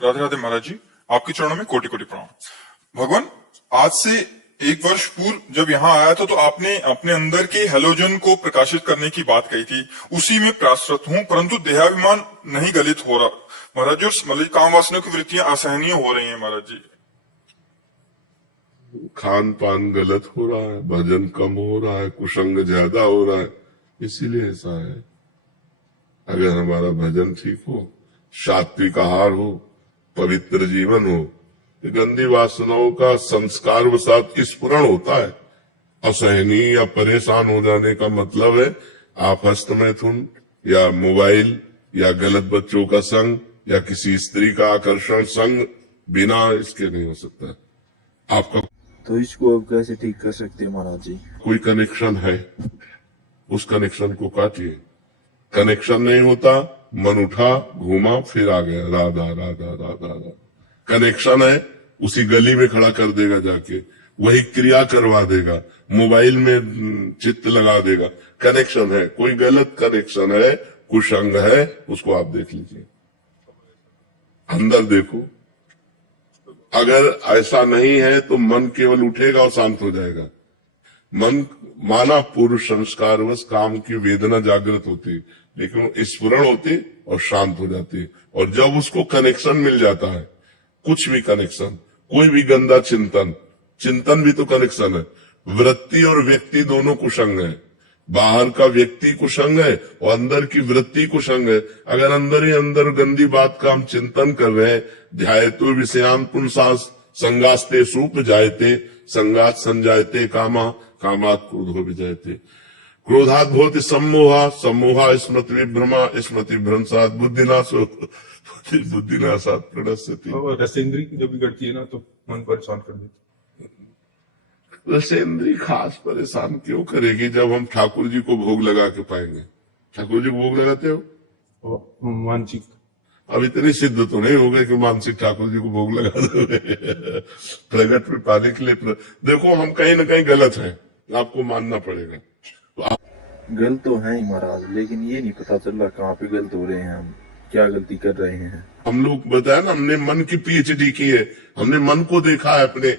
राधे राधे महाराज जी, आपके चरणों में कोटि कोटि प्रणाम। भगवान, आज से 1 वर्ष पूर्व जब यहाँ आया था तो आपने अपने अंदर के हेलोजन को प्रकाशित करने की बात कही थी, उसी में प्रयासरत हूँ, परंतु देहाभिमान नहीं गलित हो रहा महाराज जी, और मतलब काम वासना की वृत्तियां असहनीय हो रही हैं महाराज जी। खान पान गलत हो रहा है, भजन कम हो रहा है, कुसंग ज्यादा हो रहा है, इसीलिए ऐसा है। अगर हमारा भजन ठीक हो, सात्विक आहार हो, पवित्र जीवन हो, तो गंदी वासनाओं का संस्कार वसात स्फुरण होता है। असहनीय या परेशान हो जाने का मतलब है आप हस्त मैथुन या मोबाइल या गलत बच्चों का संग या किसी स्त्री का आकर्षण संग बिना इसके नहीं हो सकता। आपका तो इसको अब कैसे ठीक कर सकते हैं महाराज जी? कोई कनेक्शन है, उस कनेक्शन को काटिए। कनेक्शन नहीं होता, मन उठा, घूमा, फिर आ गया राधा राधा राधा राधा। कनेक्शन है, उसी गली में खड़ा कर देगा जाके, वही क्रिया करवा देगा, मोबाइल में चित्त लगा देगा। कनेक्शन है, कोई गलत कनेक्शन है, कुसंग है, उसको आप देख लीजिए, अंदर देखो। अगर ऐसा नहीं है तो मन केवल उठेगा और शांत हो जाएगा। मन माना पूर्व संस्कारवश काम की वेदना जागृत होती, लेकिन स्फुरण होती और शांत हो जाती। और जब उसको कनेक्शन मिल जाता है, कुछ भी कनेक्शन, कोई भी गंदा चिंतन, चिंतन भी तो कनेक्शन है। वृत्ति और व्यक्ति दोनों कुसंग है। बाहर का व्यक्ति कुसंग है और अंदर की वृत्ति कुसंग है। अगर अंदर ही अंदर गंदी बात का हम चिंतन कर रहे हैं, ध्यायतो विषयान पुंसास संगास्ते सूप जायते संगात संजायते कामा कामात क्रोधो विजयते। क्रोधात भवति सम्मोहा सम्मोहा स्मृति विभ्रमा स्मृति भ्रंशात बुद्धिनाशात प्रणश्यति। रसेंद्री की जब बिगड़ती है ना तो मन परेशान कर देती। रसेंद्री खास परेशान क्यों करेगी जब हम ठाकुर जी को भोग लगा के पाएंगे। ठाकुर जी को भोग लगाते हो? मानसिक अब इतने सिद्ध तो नहीं हो गए कि मानसिक ठाकुर जी को भोग लगा दो। प्रगट में पाने के लिए देखो, हम कहीं ना कहीं गलत हैं, आपको मानना पड़ेगा। तो गलत तो है ही महाराज, लेकिन ये नहीं पता चल रहा कहाँ पे गलत हो रहे हैं, हम क्या गलती कर रहे हैं। हम लोग बताया ना, हमने मन की पीएचडी की है, हमने मन को देखा है, अपने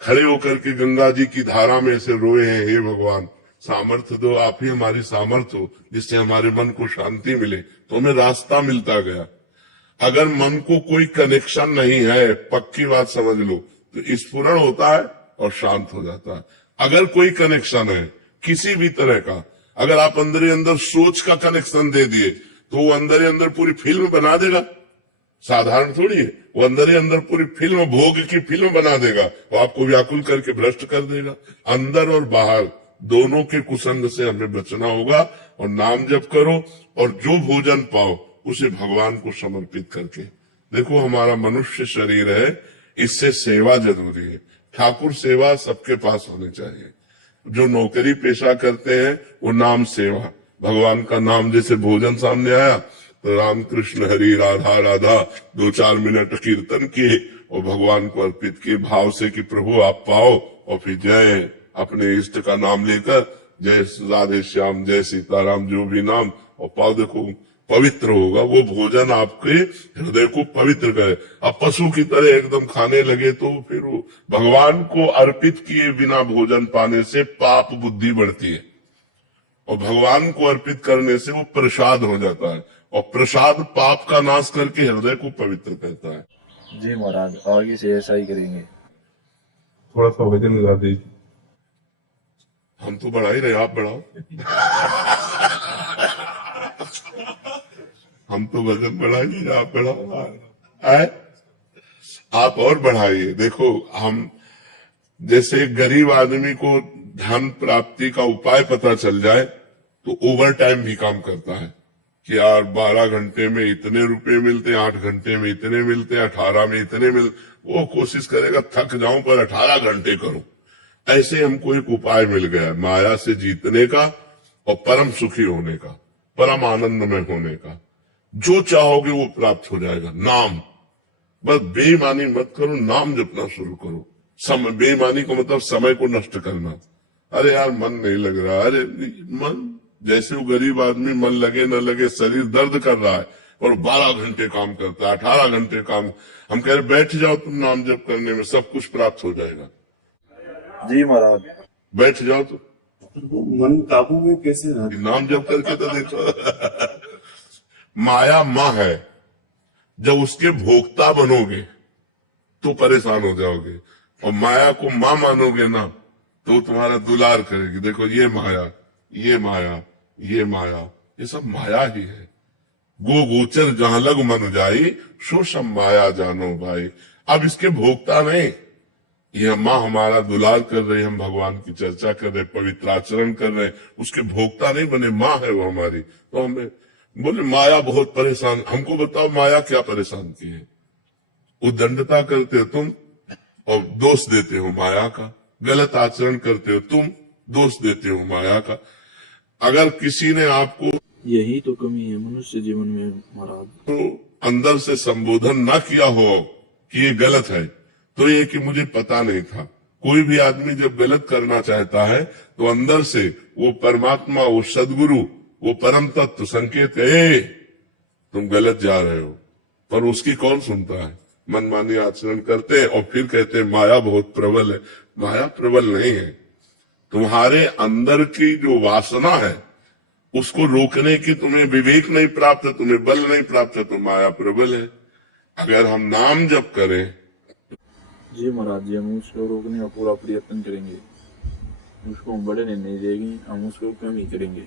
खड़े होकर के गंगा जी की धारा में से रोए हैं, हे भगवान सामर्थ्य दो, आप ही हमारी सामर्थ्य हो, जिससे हमारे मन को शांति मिले। तो हमें रास्ता मिलता गया। अगर मन को कोई कनेक्शन नहीं है, पक्की बात समझ लो, तो स्फुरण होता है और शांत हो जाता है। अगर कोई कनेक्शन है किसी भी तरह का, अगर आप अंदर ही अंदर सोच का कनेक्शन दे दिए तो वो अंदर ही अंदर पूरी फिल्म बना देगा। साधारण थोड़ी है, वो अंदर ही अंदर पूरी फिल्म, भोग की फिल्म बना देगा, वो आपको व्याकुल करके भ्रष्ट कर देगा। अंदर और बाहर दोनों के कुसंग से हमें बचना होगा। और नाम जप करो और जो भोजन पाओ उसे भगवान को समर्पित करके। देखो, हमारा मनुष्य शरीर है, इससे सेवा जरूरी है। ठाकुर सेवा सबके पास होनी चाहिए। जो नौकरी पेशा करते हैं वो नाम सेवा, भगवान का नाम, जैसे भोजन सामने आया तो राम कृष्ण हरि राधा राधा 2-4 मिनट कीर्तन किए और भगवान को अर्पित किए भाव से कि प्रभु आप पाओ, और फिर जय अपने इष्ट का नाम लेकर, जय राधे श्याम, जय सीताराम, जो भी नाम, और पाओ। देखो पवित्र होगा वो भोजन, आपके हृदय को पवित्र करे। अब पशु की तरह एकदम खाने लगे तो फिर वो भगवान को अर्पित किए बिना भोजन पाने से पाप बुद्धि बढ़ती है, और भगवान को अर्पित करने से वो प्रसाद हो जाता है, और प्रसाद पाप का नाश करके हृदय को पवित्र करता है। जी महाराज, आगे से ऐसा ही करेंगे। थोड़ा सा वजन बढ़ा दीजिए। हम तो बढ़ा ही रहे, आप बढ़ाओ। हम तो वजन बढ़ाइए, आप बढ़ाओ। आप और बढ़ाइए। देखो, हम जैसे गरीब आदमी को धन प्राप्ति का उपाय पता चल जाए तो ओवर टाइम भी काम करता है कि यार 12 घंटे में इतने रुपए मिलते, 8 घंटे में इतने मिलते, 18 में इतने मिलते। वो कोशिश करेगा थक जाऊं पर 18 घंटे करूं। ऐसे हमको एक उपाय मिल गया माया से जीतने का और परम सुखी होने का, परम आनंद में होने का। जो चाहोगे वो प्राप्त हो जाएगा। नाम, बस बेईमानी मत करो, नाम जपना शुरू करो। समय, बेईमानी को मतलब समय को नष्ट करना। अरे यार मन नहीं लग रहा, अरे मन, जैसे वो गरीब आदमी मन लगे न लगे, शरीर दर्द कर रहा है, और 12 घंटे काम करता है, 18 घंटे काम। हम कह रहे बैठ जाओ तुम नाम जप करने में, सब कुछ प्राप्त हो जाएगा। जी महाराज। बैठ जाओ तो वो मन काबू में कैसे रहा? नाम जप करके तो देखो। माया माँ है, जब उसके भोक्ता बनोगे तो परेशान हो जाओगे, और माया को माँ मानोगे ना तो तुम्हारा दुलार करेगी। देखो ये माया, ये माया, ये माया, ये सब माया ही है। गो गोचर जहां लग मन जाई, सो सब माया जानो भाई। अब इसके भोक्ता नहीं, ये माँ हमारा दुलार कर रही, हम भगवान की चर्चा कर रहे, पवित्र आचरण कर रहे, उसके भोक्ता नहीं बने, माँ है वो हमारी। तो हमें बोले माया बहुत परेशान। हमको बताओ माया क्या परेशान की है? उद्दंडता करते हो तुम और दोष देते हो माया का, गलत आचरण करते हो तुम, दोष देते हो माया का। अगर किसी ने आपको यही तो कमी है मनुष्य जीवन में महाराज। तो अंदर से संबोधन ना किया हो कि ये गलत है, तो ये कि मुझे पता नहीं था। कोई भी आदमी जब गलत करना चाहता है तो अंदर से वो परमात्मा, वो सदगुरु, वो परम तत्व संकेत है तुम गलत जा रहे हो, पर उसकी कौन सुनता है? मनमानी आचरण करते हैं और फिर कहते हैं माया बहुत प्रबल है। माया प्रबल नहीं है, तुम्हारे अंदर की जो वासना है उसको रोकने की तुम्हें विवेक नहीं प्राप्त है, तुम्हें बल नहीं प्राप्त है, तो माया प्रबल है। अगर हम नाम जप करें, जी महाराज जी, हम उसको रोकने का पूरा प्रयत्न करेंगे। उसको हम बढ़ने नहीं देंगे, हम उसको कम ही करेंगे।